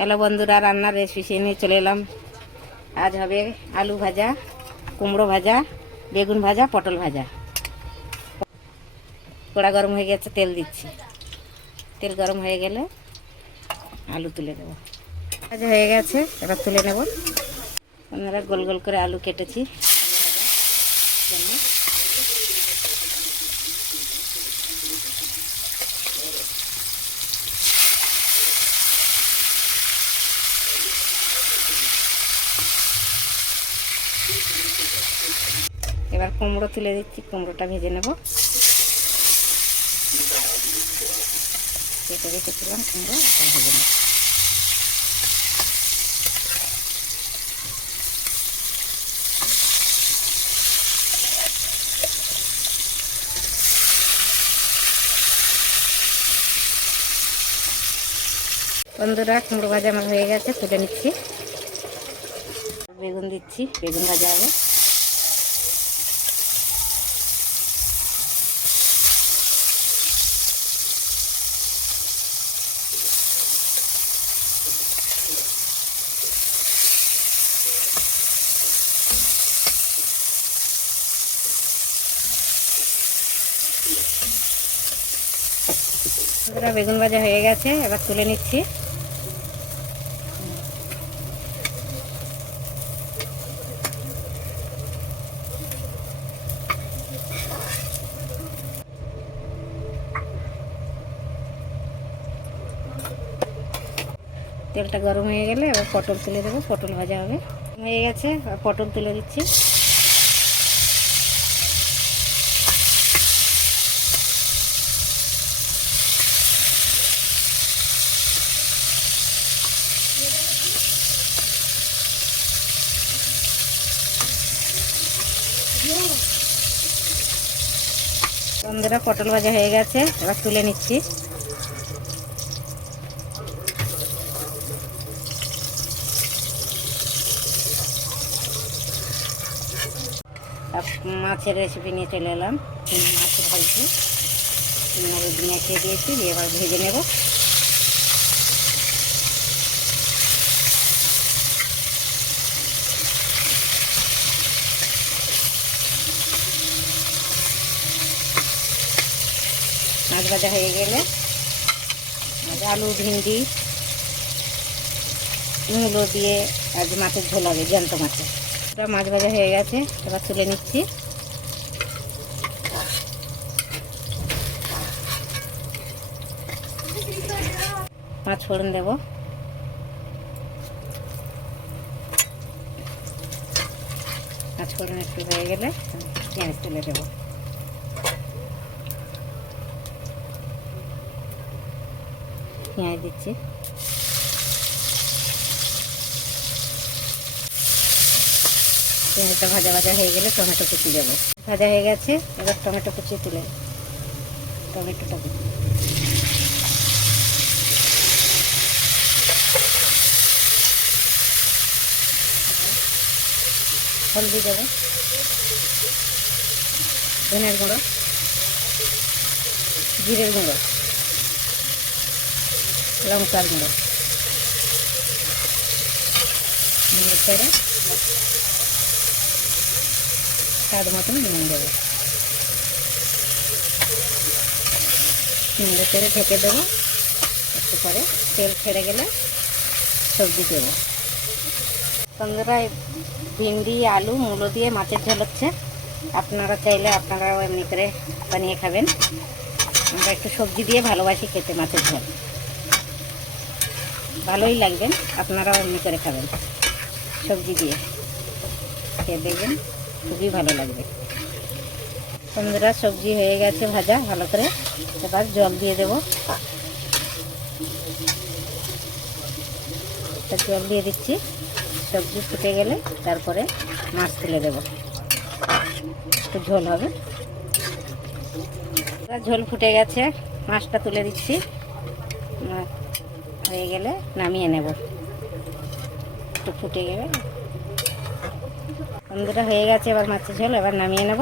Hello বন্ধুরা, রান্নার recipe নিয়ে চলে এলাম। আজ হবে আলু ভাজা, কুমড়ো ভাজা, বেগুন ভাজা, পটল ভাজা। কড়া গরম হয়ে গেছে, তেল দিচ্ছি। তেল গরম হয়ে গেলে আলু তুলে দেবো। ভাজা হয়ে গেছে, এবার তুলে নেব। আপনারা গোল গোল করে আলু কেটেছি জন্য। এবার কুমড়ো তুলে দিচ্ছি, কুমড়োটা ভেজে নেব। কেটে রেখেছিলাম কুমড়ো, ভেজে নেব। বন্ধুরা, কুমড়ো ভাজা আমার হয়ে গেছে, তুলে নিচ্ছি। বেগুন দিচ্ছি, বেগুন ভাজা হবে। বেগুন ভাজা হয়ে গেছে, এবার তুলে নিচ্ছি। তেলটা গরম হয়ে গেলে এবার পটল তুলে দেবো, পটল ভাজা হবে। হয়ে গেছে, পটল তুলে দিচ্ছি। বন্ধুরা, পটল ভাজা হয়ে গেছে, এবার তুলে নিচ্ছি। মাছের রেসিপি নিয়ে চলে এলাম। মাছের ভাজি মেখে দিয়েছি, এবার ভেজে নেব। মাছ ভাজা হয়ে গেলে আলু, ভিন্ডি, মূলো দিয়ে আজ মাছের ঝোল হবে, জ্যান্ত মাছের। মাছ ভাজা হয়ে গেছে, এবার তুলে নিচ্ছি। পাঁচ ফোড়ন দেব। পাঁচ ফোড়ন একটু হয়ে গেলে পেঁয়াজ তুলে দেবো। পেঁয়াজ দিচ্ছি। পেঁয়াজটা ভাজা ভাজা হয়ে গেলে টমেটো কুচি দেবো। ভাজা হয়ে গেছে, এবার টমেটো কুচি তুলে টমেটোটা দেবো। হলদি দেবো, ধনের গুঁড়ো, জিরের গুঁড়ো, লঙ্কার গুঁড়ো, ছেড়ে স্বাদ মতন নুন দেবো। নুন ছেড়ে ঢেকে দেবো। একটু পরে তেল ছেড়ে গেলে সবজি দেবো। বন্ধুরা, ভিন্ডি, আলু, মূলো দিয়ে মাছের ঝোল হচ্ছে। আপনারা চাইলে আপনারাও এমনি করে বানিয়ে খাবেন। আমরা একটু সবজি দিয়ে ভালোবাসি খেতে মাছের ঝোল, ভালোই লাগবেন। আপনারাও এমনি করে খাবেন, সবজি দিয়ে খেয়ে দেখবেন, খুবই ভালো লাগবে। বন্ধুরা, সবজি হয়ে গেছে ভাজা ভালো করে, এবার জল দিয়ে দেবো। জল দিয়ে দিচ্ছি। সবজি ফুটে গেলে তারপরে মাছ তুলে দেব, একটু ঝোল হবে। ঝোল ফুটে গেছে, মাছটা তুলে দিচ্ছি। হয়ে গেলে নামিয়ে নেব, একটু ফুটে গেলে। বন্ধুরা, হয়ে গেছে এবার মাছের ঝোল, এবার নামিয়ে নেব।